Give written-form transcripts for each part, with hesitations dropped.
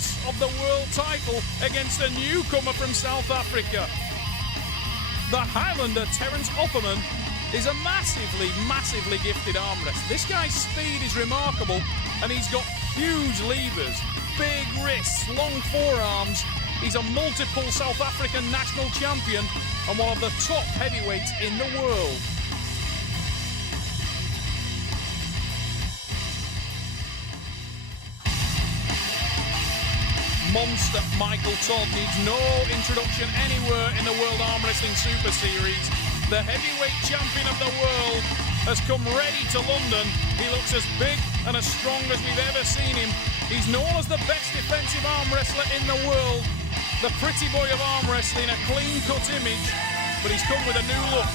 defence of the world title against a newcomer from South Africa. The Highlander Terence Opperman is a massively gifted arm wrestler. This guy's speed is remarkable, and he's got huge levers, big wrists, long forearms. He's a multiple South African national champion and one of the top heavyweights in the world. Monster Michael Todd needs no introduction anywhere in the World Arm Wrestling Super Series. The heavyweight champion of the world has come ready to London. He looks as big and as strong as we've ever seen him. He's known as the best defensive arm wrestler in the world. The pretty boy of arm wrestling, a clean-cut image, but he's come with a new look.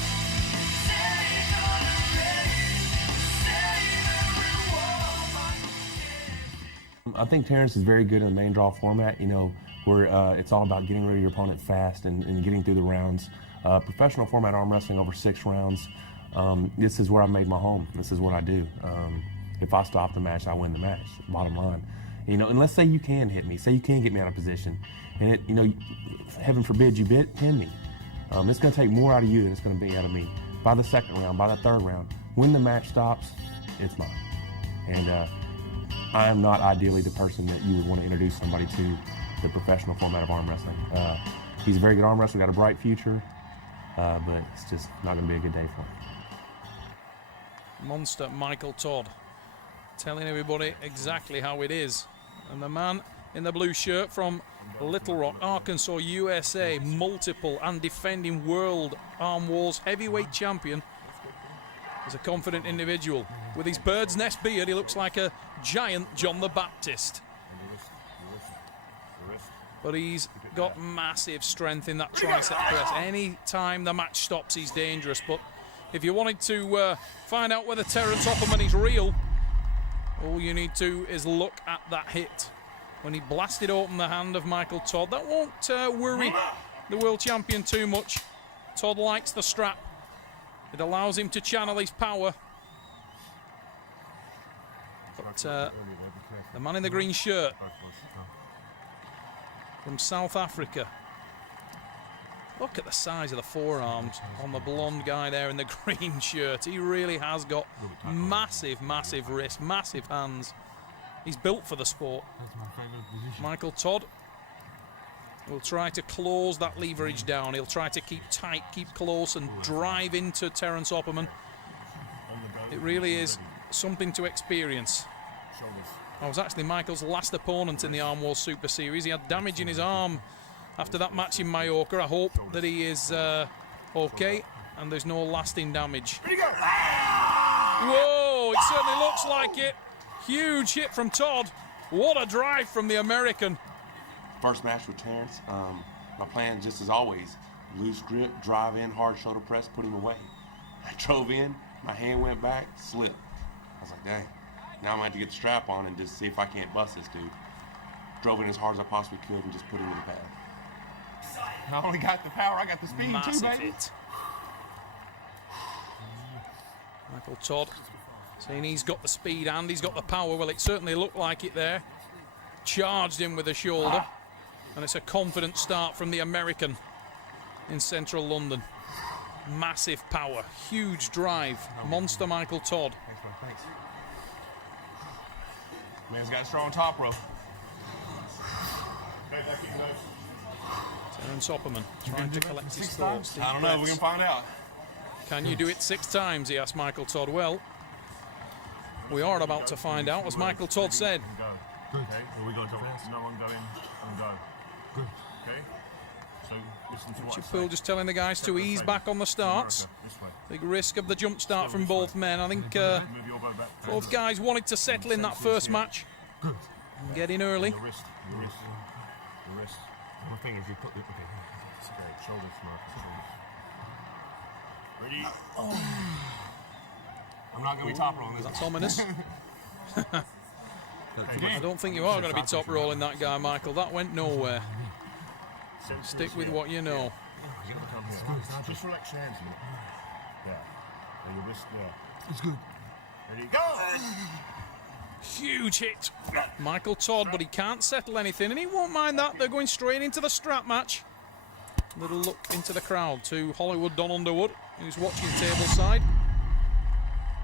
I think Terence is very good in the main draw format, you know, where it's all about getting rid of your opponent fast and getting through the rounds. Professional format arm wrestling over 6 rounds, this is where I made my home. This is what I do. If I stop the match, I win the match, bottom line. You know, and let's say you can hit me, say you can get me out of position, and it, you know, heaven forbid you pin me. It's going to take more out of you than it's going to be out of me. By the second round, by the third round, when the match stops, it's mine. And I am not ideally the person that you would want to introduce somebody to the professional format of arm wrestling. He's a very good arm wrestler, got a bright future, but it's just not going to be a good day for him. Monster Michael Todd telling everybody exactly how it is. And the man in the blue shirt from Little Rock, Arkansas, USA, multiple and defending World Arm Wars heavyweight champion, is a confident individual. With his bird's nest beard, he looks like a giant John the Baptist. But he's got massive strength in that tricep press. Any time the match stops, he's dangerous. But if you wanted to find out whether Terence Opperman is real, all you need to is look at that hit when he blasted open the hand of Michael Todd. That won't worry the world champion too much. Todd likes the strap. It allows him to channel his power. But the man in the green shirt from South Africa. Look at the size of the forearms on the blonde guy there in the green shirt. He really has got massive wrists, massive hands. He's built for the sport. Michael Todd will try to close that leverage down. He'll try to keep tight, keep close, and drive into Terence Opperman. It really is something to experience. I was actually Michael's last opponent in the Arm Wars Super Series. He had damage in his arm after that match in Mallorca. I hope that he is okay and there's no lasting damage. Whoa, it certainly looks like it. Huge hit from Todd. What a drive from the American. First match with Terence, my plan, just as always, loose grip, drive in, hard shoulder press, put him away. I drove in, my hand went back, slipped. I was like, dang, now I'm going to have to get the strap on and just see if I can't bust this dude. Drove in as hard as I possibly could and just put him in the pad. I only got the power, I got the speed Massive too, baby. hit. Michael Todd saying he's got the speed and he's got the power. Well, it certainly looked like it there. Charged him with a shoulder. And it's a confident start from the American in central London. Massive power, huge drive. Monster Michael Todd. Thanks, man, thanks. Man's got a strong top rope. Terence Opperman trying to collect his thoughts. I don't know, we can find out. Can you do it 6 times, he asked Michael Todd. Well, we are about to find out, as Michael Todd said. Good. Okay, are we going to fast? No one go in and go. Good. Okay? So, listen to what I Poole just telling the guys to ease back on the starts. Big risk of the jump start from both men. I think both guys wanted to settle in that first match. Good. And get in early. Your wrist. My fingers, you put it. Okay. Straight. Shoulders, shoulders. Ready? Oh. I'm not going to be top rolling. That's ominous. I don't think you are going to be top rolling that guy, Michael. That went nowhere. Stick with what you know. Just relax your hands a minute. There. And your wrist there. It's good. Ready? Go! Huge hit. Michael Todd, but he can't settle anything, and he won't mind that. They're going straight into the strap match. Little look into the crowd to Hollywood Don Underwood, who's watching tableside.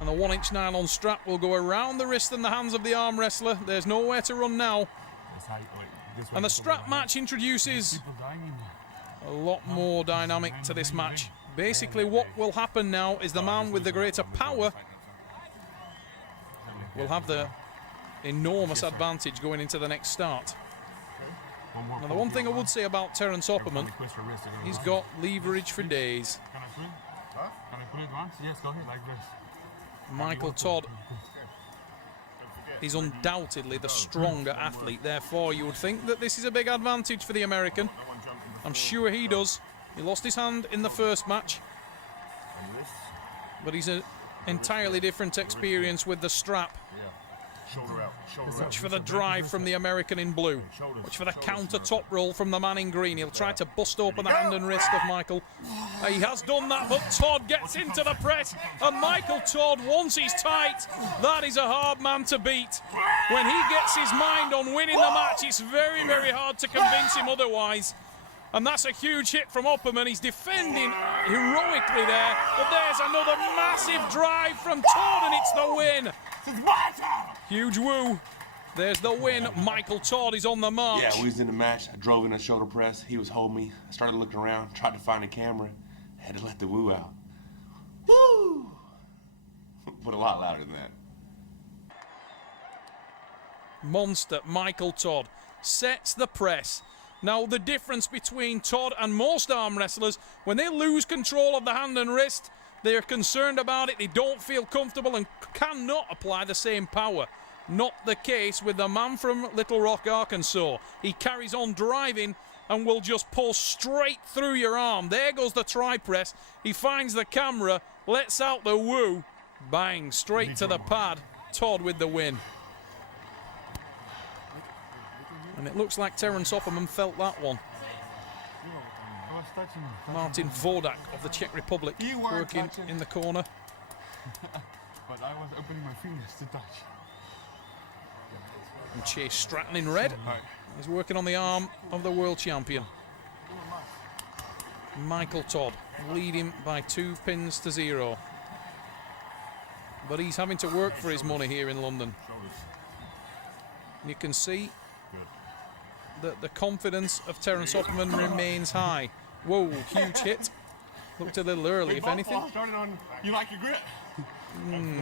And the 1-inch nylon strap will go around the wrist and the hands of the arm wrestler. There's nowhere to run now. And the strap match introduces a lot more dynamic to this match. Basically, what will happen now is the man with the greater power will have the enormous advantage going into the next start. Now, the one thing I would say about Terence Opperman, he's got leverage for days. Can I put it once? Yes, go ahead, like this. Michael Todd is undoubtedly the stronger athlete, therefore you would think that this is a big advantage for the American. I'm sure he does. He lost his hand in the first match, but he's an entirely different experience with the strap. Watch for the drive from the American in blue. Watch for the counter top roll from the man in green. He'll try to bust open the hand and wrist of Michael. He has done that, but Todd gets into the press. And Michael Todd, once he's tight, that is a hard man to beat. When he gets his mind on winning the match, it's very, very hard to convince him otherwise. And that's a huge hit from Opperman. He's defending heroically there. But there's another massive drive from Todd, and it's the win. Huge woo. There's the win. Michael Todd is on the march. Yeah, we was in the match. I drove in a shoulder press. He was holding me. I started looking around, tried to find a camera. I had to let the woo out. Woo! But a lot louder than that. Monster Michael Todd sets the press. Now, the difference between Todd and most arm wrestlers, when they lose control of the hand and wrist, they are concerned about it, they don't feel comfortable and cannot apply the same power. Not the case with the man from Little Rock, Arkansas. He carries on driving and will just pull straight through your arm. There goes the tri-press. He finds the camera, lets out the woo. Bang, straight to the pad. Todd with the win. And it looks like Terence Opperman felt that one. Martin Vodak of the Czech Republic working in the corner. But I was opening my fingers to touch. And Chase Stratton in red is working on the arm of the world champion. Michael Todd leading by 2 pins to 0. But he's having to work for his money here in London. You can see that the confidence of Terence Opperman remains high. Whoa, huge hit. Looked a little early, if anything. You like your grip?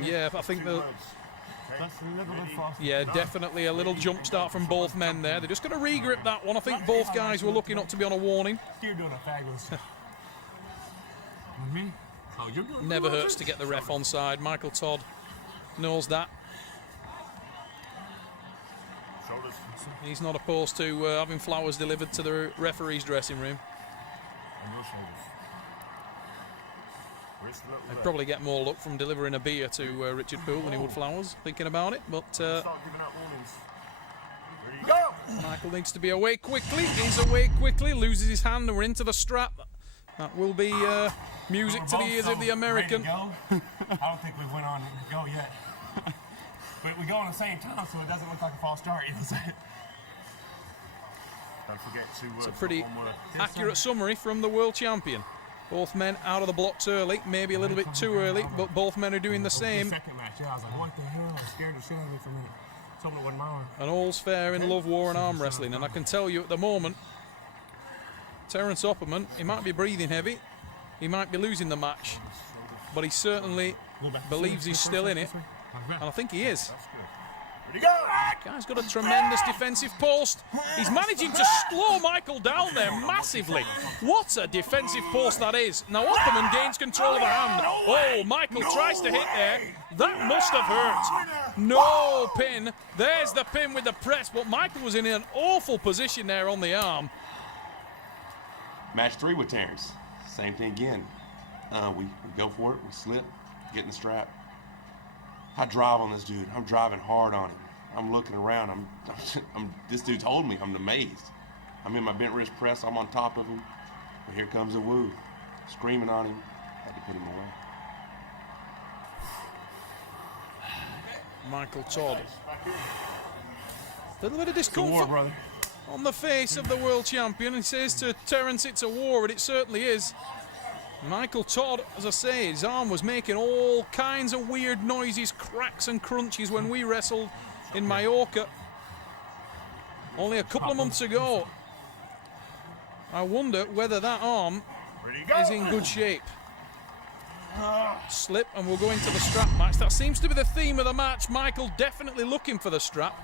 Yeah, I think yeah, definitely a little jump start from both men there. They're just going to regrip that one. I think both guys were lucky not to be on a warning. You're doing a fabulous. Never hurts to get the ref on side. Michael Todd knows that. He's not opposed to having flowers delivered to the referee's dressing room. I'd probably get more luck from delivering a beer to Richard Poole than he would flowers, thinking about it. But Michael needs to be away quickly. He's away quickly, loses his hand, and we're into the strap. That will be music to the ears of the American. I don't think we went on go yet. But we go on the same time, so it doesn't look like a false start. You know. Don't forget to. It's a pretty accurate summary from the world champion. Both men out of the blocks early, maybe a little bit too early, but both men are doing the same. Second match, yeah, I was like, what the hell? I was scared the shit out of me for a minute. Told me it wasn't my arm. And all's fair in love, war, and arm wrestling. And I can tell you at the moment, Terence Opperman, he might be breathing heavy, he might be losing the match, but he certainly believes he's still in it, and I think he is. Guy's got a tremendous defensive post. He's managing to slow Michael down there massively. What a defensive post that is. Now Opperman gains control of the hand. Oh, Michael tries to hit there. That must have hurt. No pin. There's the pin with the press, but Michael was in an awful position there on the arm. Match 3 with Terence. Same thing again. We go for it, we slip, get in the strap. I drive on this dude. I'm driving hard on him. I'm looking around. This dude's holding me. I'm amazed. I'm in my bent wrist press. I'm on top of him. But here comes a woo. Screaming on him. Had to put him away. Michael Todd. A little bit of It's a war, discomfort brother. on the face of the world champion. He says to Terence, it's a war, and it certainly is. Michael Todd, as I say, his arm was making all kinds of weird noises, cracks and crunches when we wrestled in Mallorca only a couple of months ago. I wonder whether that arm is in good shape. Slip, and we'll go into the strap match. That seems to be the theme of the match. Michael definitely looking for the strap.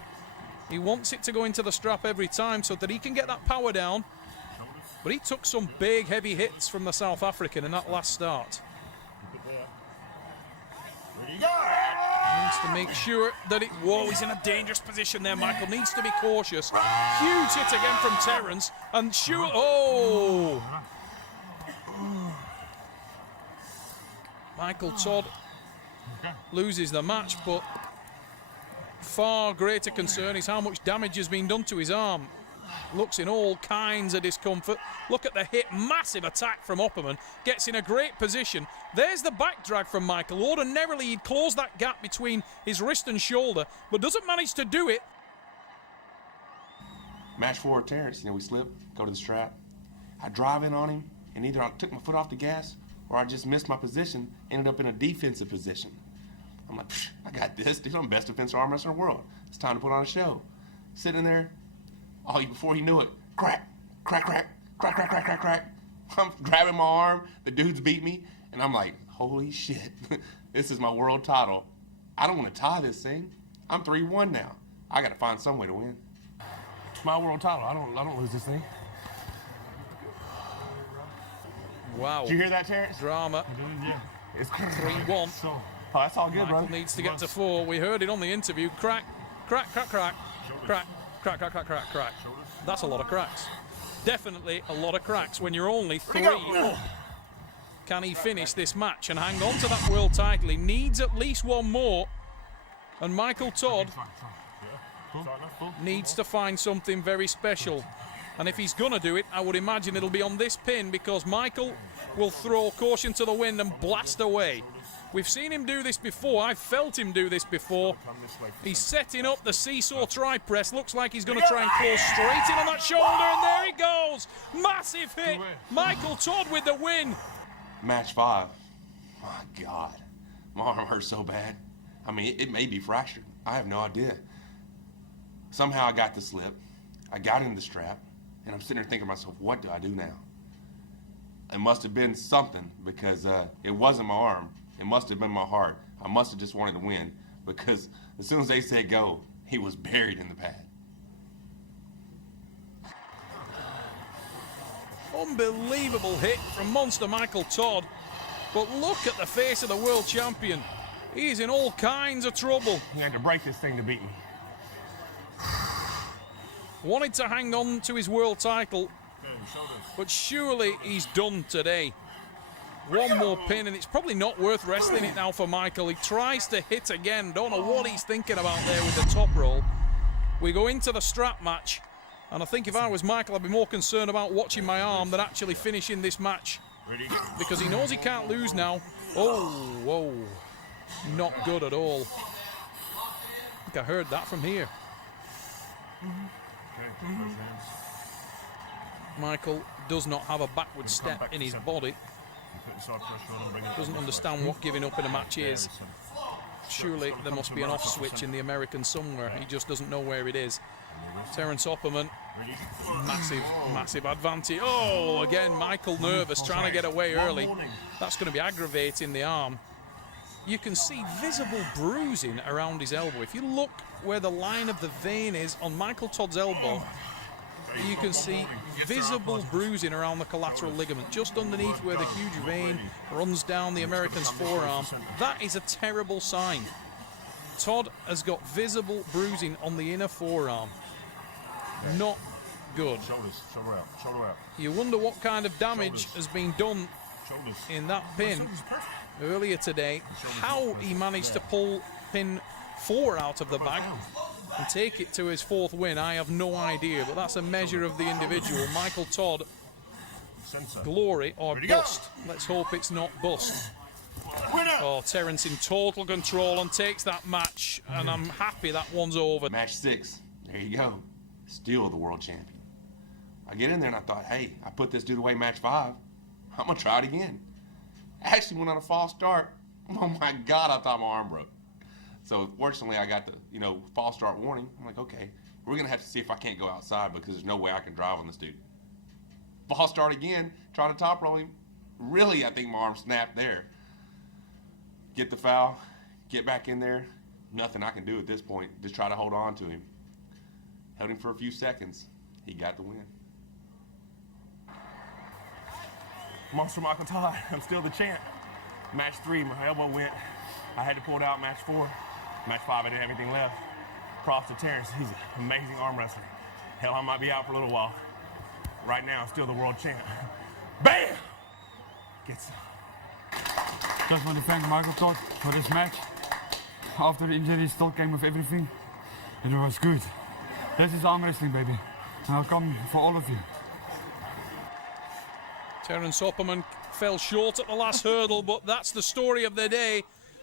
He wants it to go into the strap every time so that he can get that power down. But he took some big, heavy hits from the South African in that last start. Needs to make sure that it... Whoa, he's in a dangerous position there. Michael needs to be cautious. Huge hit again from Terence. And shoot... Oh! Michael Todd loses the match, but far greater concern is how much damage has been done to his arm. Looks in all kinds of discomfort. Look at the hit. Massive attack from Opperman. Gets in a great position. There's the back drag from Michael. Ordinarily, he'd close that gap between his wrist and shoulder, but doesn't manage to do it. Match 4 with Terence, we slip, go to the strap. I drive in on him, and either I took my foot off the gas or I just missed my position, ended up in a defensive position. I'm like, I got this, dude. I'm the best defensive arm wrestler in the world. It's time to put on a show. Sitting there, before he knew it, crack, crack, crack, crack, crack, crack, crack, crack. I'm grabbing my arm, the dude's beat me, and I'm like, holy shit, this is my world title. I don't want to tie this thing. I'm 3-1 now. I got to find some way to win. It's my world title. I don't lose this thing. Wow. Did you hear that, Terrence? Drama. Yeah. It's 3-1. So, that's all good, Michael bro. needs to get to 4. We heard it on the interview. Crack, crack, crack, crack, crack, crack, crack, crack, crack, crack. That's a lot of cracks. Definitely a lot of cracks when you're only 3 up. Can he finish this match and hang on to that world title? He needs at least one more. And Michael Todd needs to find something very special. And if he's going to do it, I would imagine it'll be on this pin, because Michael will throw caution to the wind and blast away. We've seen him do this before. I've felt him do this before. He's setting up the seesaw tri-press. Looks like he's going to try and close straight in on that shoulder, and there he goes. Massive hit. Michael Todd with the win. Match 5. My God. My arm hurts so bad. I mean, it may be fractured. I have no idea. Somehow I got the slip. I got in the strap. And I'm sitting there thinking to myself, what do I do now? It must have been something, because it wasn't my arm. It must have been my heart. I must have just wanted to win, because as soon as they said go, he was buried in the pad. Unbelievable hit from Monster Michael Todd. But look at the face of the world champion. He's in all kinds of trouble. He had to break this thing to beat me. Wanted to hang on to his world title, but surely he's done today. One more pin, and it's probably not worth wrestling it now for Michael. He tries to hit again. Don't know what he's thinking about there with the top roll. We go into the strap match, and I think if I was Michael, I'd be more concerned about watching my arm than actually finishing this match, because he knows he can't lose now. Oh, whoa. Not good at all. I think I heard that from here. Michael does not have a backward step in his body. Doesn't understand what giving up in a match is. Surely there must be an off switch in the American somewhere. He just doesn't know where it is. Terence Opperman, massive, massive advantage. Oh, again, Michael nervous, trying to get away early. That's going to be aggravating the arm. You can see visible bruising around his elbow. If you look where the line of the vein is on Michael Todd's elbow, you can see visible bruising around the collateral ligament, just underneath where the huge vein runs down the American's forearm. That is a terrible sign. Todd has got visible bruising on the inner forearm. Not good. You wonder what kind of damage has been done in that pin earlier today. How he managed to pull pin 4 out of the bag and take it to his 4th win, I have no idea, but that's a measure of the individual. Michael Todd, glory or bust. Let's hope it's not bust. Oh, Terence in total control and takes that match, and I'm happy that one's over. Match 6. There you go. Still the world champion. I get in there and I thought, hey, I put this dude away match 5. I'm going to try it again. I actually went on a false start. Oh my God, I thought my arm broke. So fortunately, I got the, false start warning. I'm like, okay, we're going to have to see if I can't go outside because there's no way I can drive on this dude. False start again, try to top roll him. Really, I think my arm snapped there. Get the foul, get back in there. Nothing I can do at this point. Just try to hold on to him. Held him for a few seconds. He got the win. Monster Michael Todd, I'm still the champ. Match 3, my elbow went. I had to pull it out match 4. Match 5, I didn't have anything left. Props to Terrence, he's an amazing arm wrestler. Hell, I might be out for a little while. Right now, I'm still the world champ. Bam! Get some. Just want to thank Michael Todd for this match. After the injury, he still came with everything, and it was good. This is arm wrestling, baby, and I'll come for all of you. Terence Opperman fell short at the last hurdle, but that's the story of the day.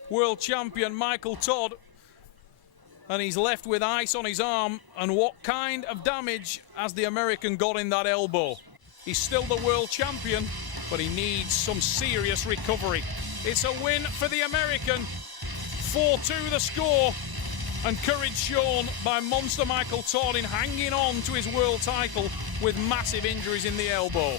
World champion Michael Todd, and he's left with ice on his arm. And what kind of damage has the American got in that elbow? He's still the world champion, but he needs some serious recovery. It's a win for the American. 4-2 the score, and courage shown by Monster Michael Todd in hanging on to his world title with massive injuries in the elbow.